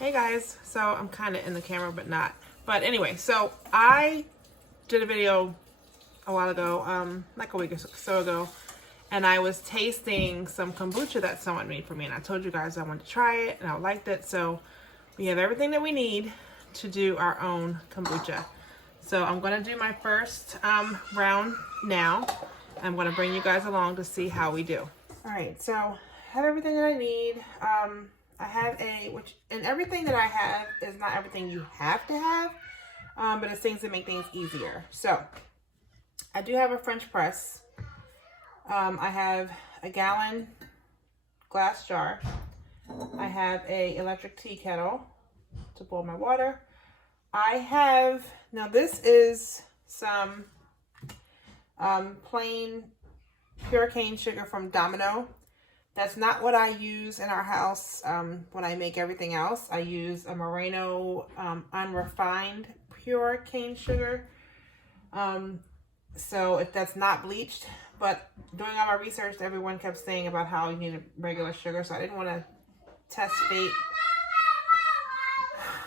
Hey guys, so I'm kind of in the camera but not. But anyway, so I did a video a while ago, like a week or so ago, and I was tasting some kombucha that someone made for me, and I told you guys I wanted to try it and I liked it. So we have everything that we need to do our own kombucha. So I'm going to do my first round now. I'm going to bring you guys along to see how we do. All right, so I have everything that I need. I have and everything that I have is not everything you have to have, but it's things that make things easier. So I do have a French press. I have a gallon glass jar. I have a electric tea kettle to boil my water. I have, now this is some plain pure cane sugar from Domino. That's not what I use in our house when I make everything else. I use a Moreno unrefined pure cane sugar. So if that's not bleached, but doing all my research, everyone kept saying about how you need a regular sugar, so I didn't want to test fate.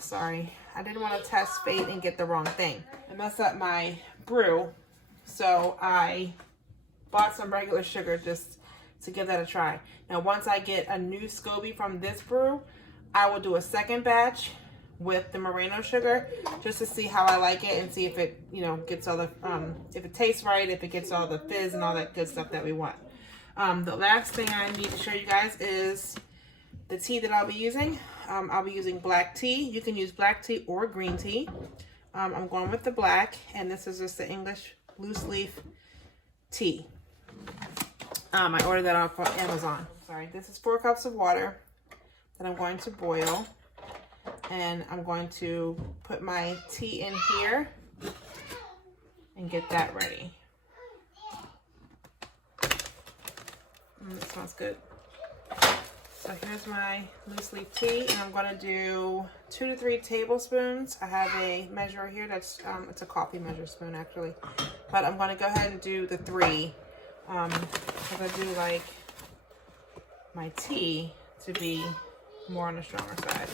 Sorry, I didn't want to test fate and get the wrong thing. I messed up my brew, so I bought some regular sugar just to give that a try. Now, once I get a new SCOBY from this brew, I will do a second batch with the Moreno sugar just to see how I like it and see if it, gets all the, if it tastes right, if it gets all the fizz and all that good stuff that we want. The last thing I need to show you guys is the tea that I'll be using. I'll be using black tea. You can use black tea or green tea. I'm going with the black, and this is just the English loose leaf tea. I ordered that off of Amazon. Sorry, this is 4 cups of water that I'm going to boil. And I'm going to put my tea in here and get that ready. That smells good. So here's my loose leaf tea, and I'm going to do 2 to 3 tablespoons. I have a measure here that's, it's a coffee measure spoon actually. But I'm going to go ahead and do the 3. Because I do like my tea to be more on the stronger side.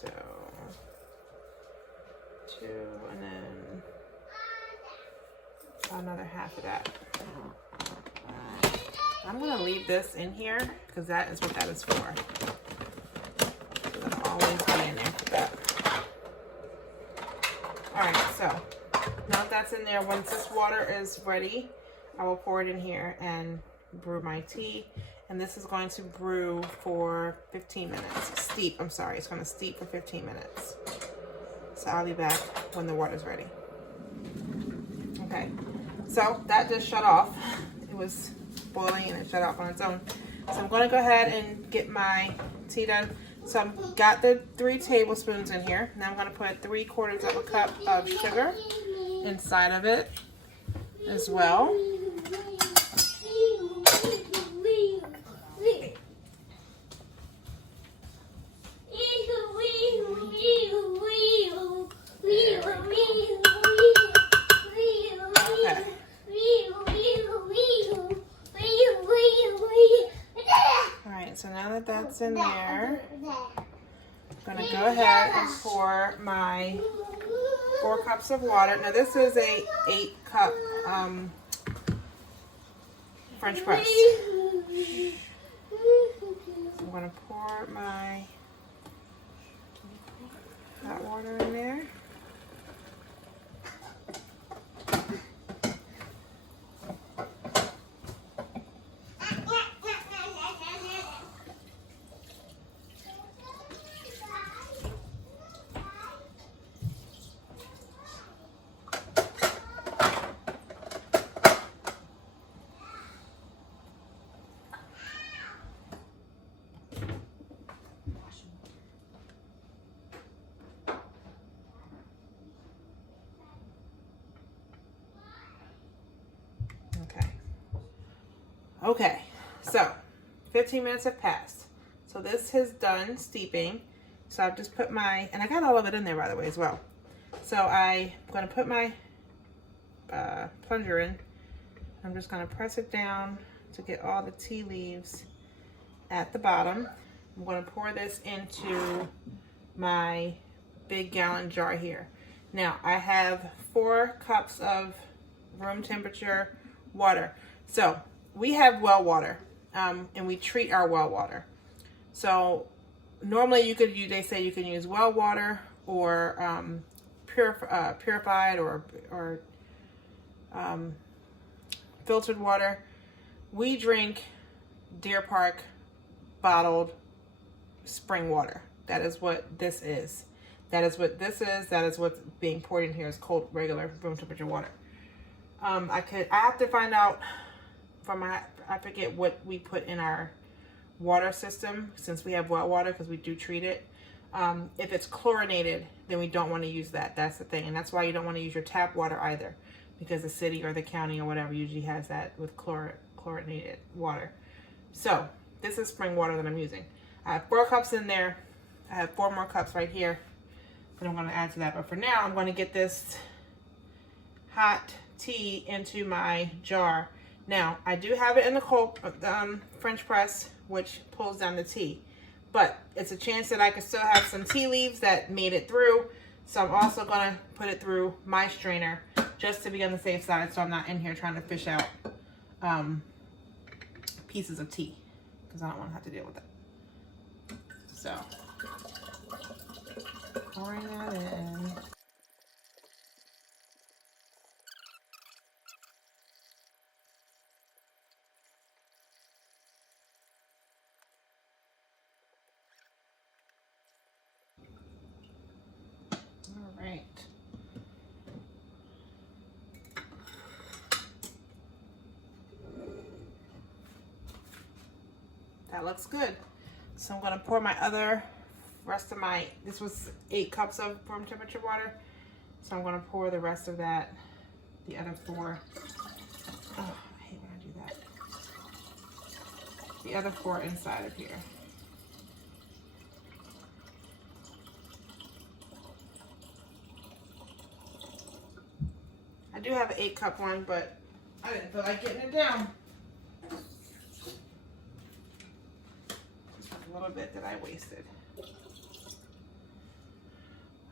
So 2, and then another half of that. I'm going to leave this in here because that is what that is for. So that'll always be in there for that. Alright, so now that that's in there, once this water is ready, I will pour it in here and brew my tea. And this is going to brew for 15 minutes. Steep, I'm sorry. It's going to steep for 15 minutes. So I'll be back when the water's ready. Okay, so that just shut off. It was boiling and it shut off on its own. So I'm going to go ahead and get my tea done. So I've got the 3 tablespoons in here. Now I'm going to put 3/4 of a cup of sugar inside of it as well. So now that that's in there, I'm going to go ahead and pour my 4 cups of water. Now this is a 8-cup French press. I'm going to pour my hot water in there. Okay, so 15 minutes have passed. So this has done steeping. So I've just put my, and I got all of it in there by the way as well. So I'm going to put my plunger in. I'm just going to press it down to get all the tea leaves at the bottom. I'm going to pour this into my big gallon jar here. Now I have 4 cups of room temperature water. So we have well water, and we treat our well water. So normally they say you can use well water or purified or filtered water. We drink Deer Park bottled spring water. That is what this is. That is what this is. That is what's being poured in here is cold, regular room temperature water. I have to find out I forget what we put in our water system since we have well water because we do treat it. If it's chlorinated, then we don't want to use that. That's the thing. And that's why you don't want to use your tap water either, because the city or the county or whatever usually has that with chlorinated water. So this is spring water that I'm using. I have 4 cups in there. I have 4 more cups right here that I'm going to add to that. But for now, I'm going to get this hot tea into my jar. Now, I do have it in the cold French press, which pulls down the tea. But it's a chance that I could still have some tea leaves that made it through. So I'm also going to put it through my strainer just to be on the safe side, so I'm not in here trying to fish out pieces of tea, because I don't want to have to deal with that. So, pouring that in. All right. That looks good. So I'm going to pour this was 8 cups of room temperature water. So I'm going to pour the rest of that, the other 4. Oh, I hate when I do that. The other 4 inside of here. I do have an 8 cup one, but I didn't feel like getting it down. Just a little bit that I wasted.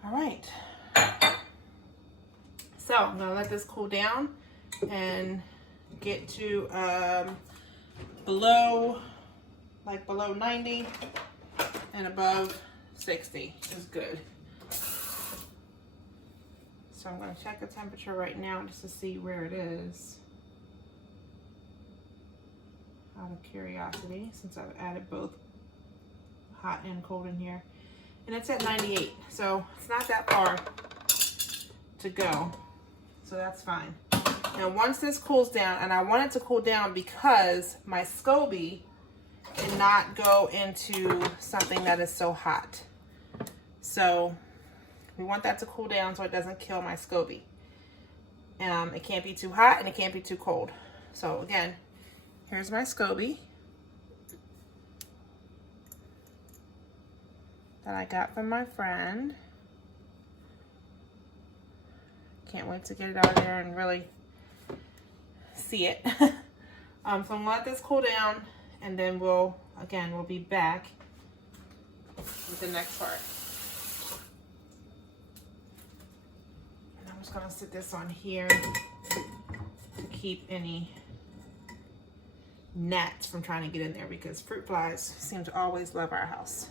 All right. So I'm gonna let this cool down and get to below 90 and above 60 is good. So I'm going to check the temperature right now just to see where it is, out of curiosity, since I've added both hot and cold in here. And it's at 98, so it's not that far to go, so that's fine. Now once this cools down, and I want it to cool down because my SCOBY cannot go into something that is so hot. So we want that to cool down so it doesn't kill my SCOBY. It can't be too hot and it can't be too cold. So again, here's my SCOBY that I got from my friend. Can't wait to get it out of there and really see it. So I'm gonna let this cool down, and then we'll be back with the next part. And I'm just gonna sit this on here to keep any gnats from trying to get in there, because fruit flies seem to always love our house.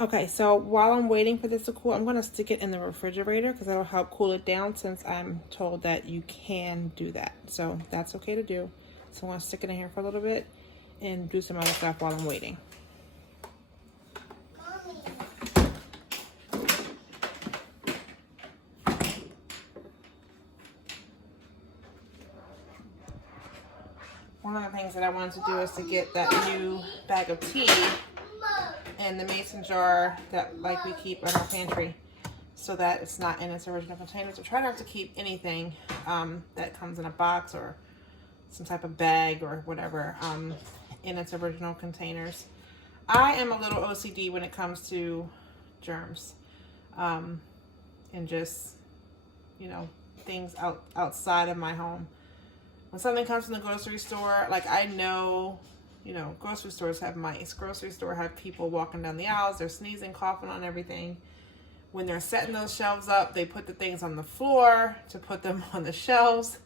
Okay, so while I'm waiting for this to cool, I'm going to stick it in the refrigerator because that'll help cool it down, since I'm told that you can do that. So that's okay to do. So I'm going to stick it in here for a little bit and do some other stuff while I'm waiting. One of the things that I wanted to do is to get that new bag of tea and the mason jar that we keep in our pantry, so that it's not in its original container. So try not to keep anything that comes in a box or some type of bag or whatever in its original containers. I am a little OCD when it comes to germs and just, things outside of my home. When something comes from the grocery store, I know, you know, grocery stores have mice. Grocery store have people walking down the aisles. They're sneezing, coughing on everything. When they're setting those shelves up, they put the things on the floor to put them on the shelves.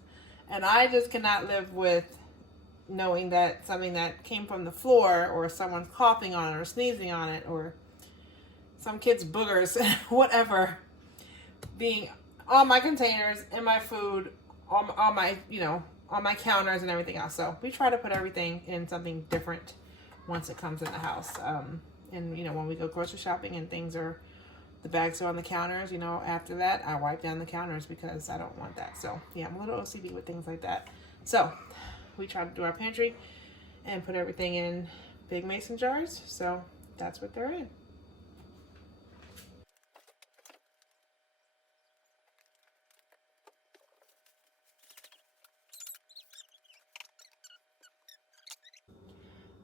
And I just cannot live with knowing that something that came from the floor, or someone's coughing on it or sneezing on it, or some kid's boogers, whatever, being on my containers, in my food, on my, you know, on my counters and everything else. So we try to put everything in something different once it comes in the house. And, you know, when we go grocery shopping and things are, the bags are on the counters, you know, after that, I wipe down the counters because I don't want that. So, yeah, I'm a little OCD with things like that. So, we try to do our pantry and put everything in big mason jars. So, that's what they're in.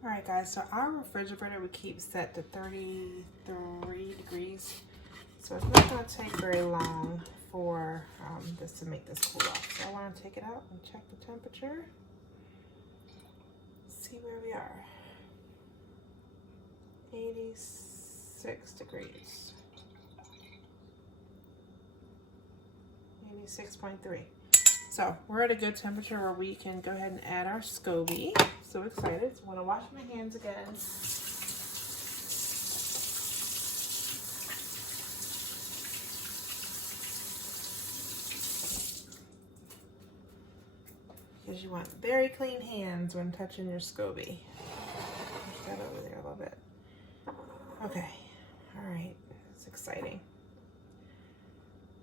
All right, guys, so our refrigerator we keep set to 33 degrees. So it's not going to take very long for this to make this cool off. So I want to take it out and check the temperature. See where we are. 86 degrees. 86.3. So we're at a good temperature where we can go ahead and add our SCOBY. So excited. So I want to wash my hands again. Because you want very clean hands when touching your SCOBY. Push that over there a little bit. Okay. All right. It's exciting.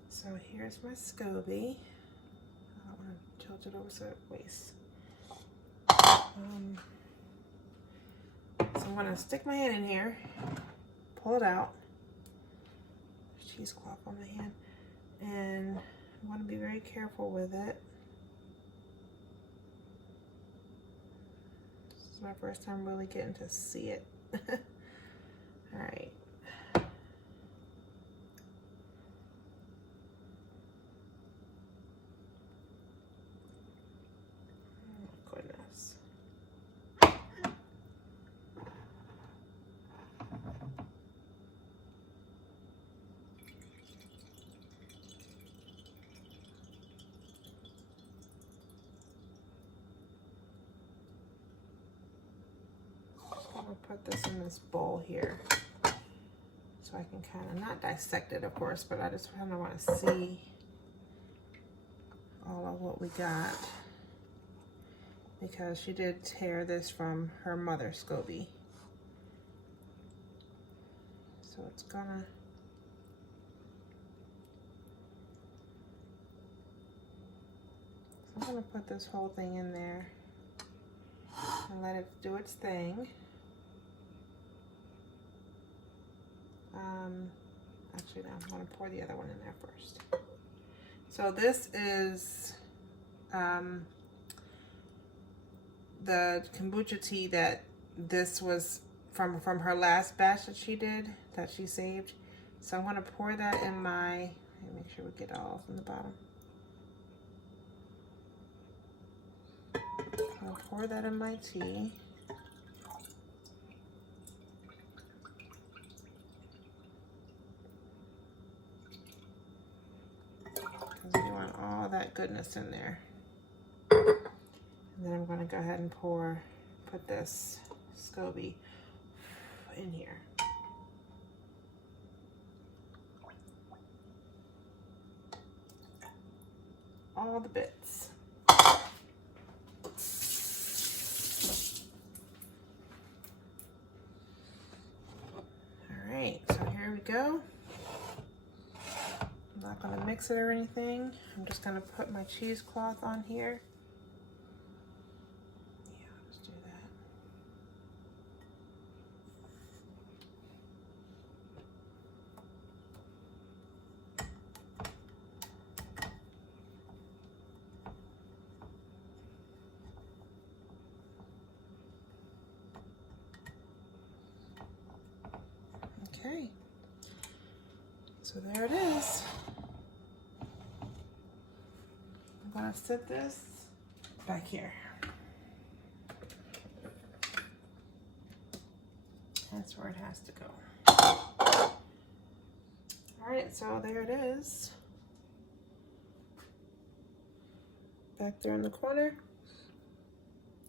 So here's my SCOBY. I don't want to tilt it over so it wastes. So I'm going to stick my hand in here, pull it out, cheesecloth on my hand, and I want to be very careful with it. This is my first time really getting to see it. All right. I'll put this in this bowl here so I can kind of not dissect it, of course, but I just kind of want to see all of what we got, because she did tear this from her mother's SCOBY. So it's gonna, so I'm gonna put this whole thing in there and let it do its thing. Actually, no, I'm going to pour the other one in there first. So this is the kombucha tea that this was from her last batch that she did, that she saved. So I'm going to pour that in my, let me make sure we get it all from the bottom. I'll pour that in my tea. Because we want all that goodness in there. And then I'm going to go ahead and put this SCOBY in here. All the bits. Alright, so here we go. I'm not going to mix it or anything. I'm just going to put my cheesecloth on here. Yeah, let's do that. Okay. So there it is. I'm going to set this back here. That's where it has to go. All right, so there it is. Back there in the corner.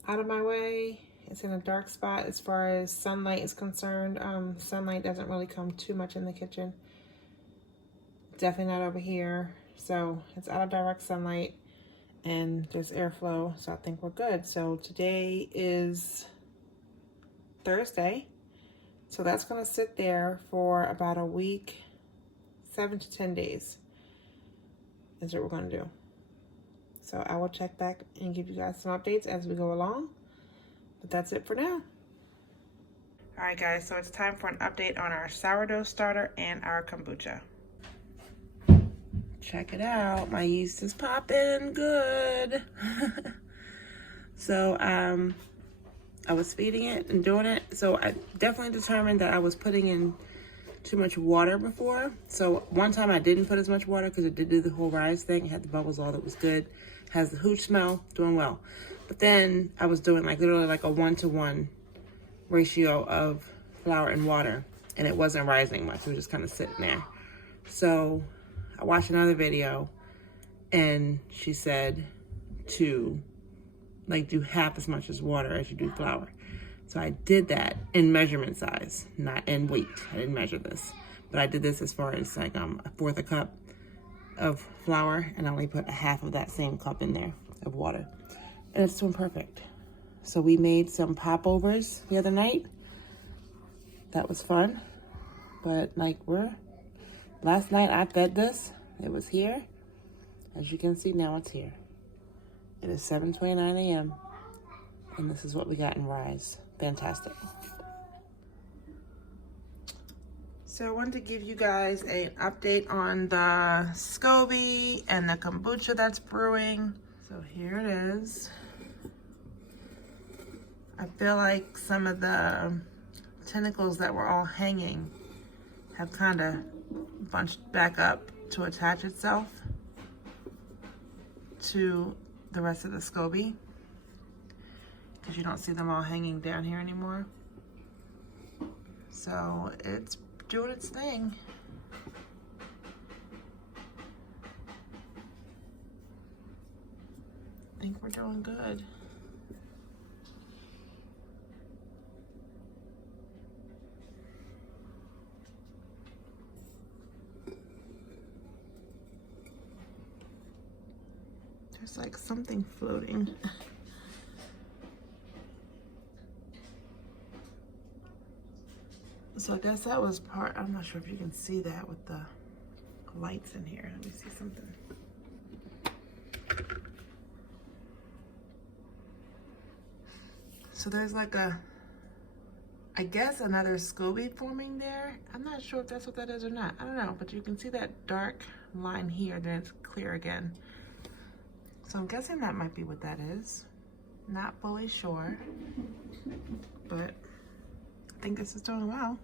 Out of my way. It's in a dark spot as far as sunlight is concerned. Sunlight doesn't really come too much in the kitchen. Definitely not over here. So it's out of direct sunlight and there's airflow. So I think we're good. So today is Thursday. So that's going to sit there for about a week, 7 to 10 days is what we're going to do. So I will check back and give you guys some updates as we go along. But that's it for now. All right, guys, so it's time for an update on our sourdough starter and our kombucha. Check it out. My yeast is popping good. So I was feeding it and doing it. So I definitely determined that I was putting in too much water before. So one time I didn't put as much water because it did do the whole rise thing. It had the bubbles all that was good. Has the hooch smell, doing well. But then I was doing like literally like a 1-to-1 ratio of flour and water, and it wasn't rising much. It was just kind of sitting there. So I watched another video and she said to like do half as much as water as you do flour. So I did that in measurement size, not in weight. I didn't measure this, but I did this as far as like 1/4 cup of flour, and I only put a half of that same cup in there of water. And it's doing perfect. So we made some popovers the other night. That was fun. But like last night I fed this. It was here. As you can see, now it's here. It is 7:29 a.m. and this is what we got in rise. Fantastic. So I wanted to give you guys an update on the SCOBY and the kombucha that's brewing. So here it is. I feel like some of the tentacles that were all hanging have kind of bunched back up to attach itself to the rest of the SCOBY, because you don't see them all hanging down here anymore. So it's doing its thing. I think we're doing good. There's like something floating. So I guess that was part, I'm not sure if you can see that with the lights in here. Let me see something. So there's like I guess another SCOBY forming there. I'm not sure if that's what that is or not. I don't know, but you can see that dark line here, then it's clear again. So I'm guessing that might be what that is. Not fully sure, but I think this is doing well.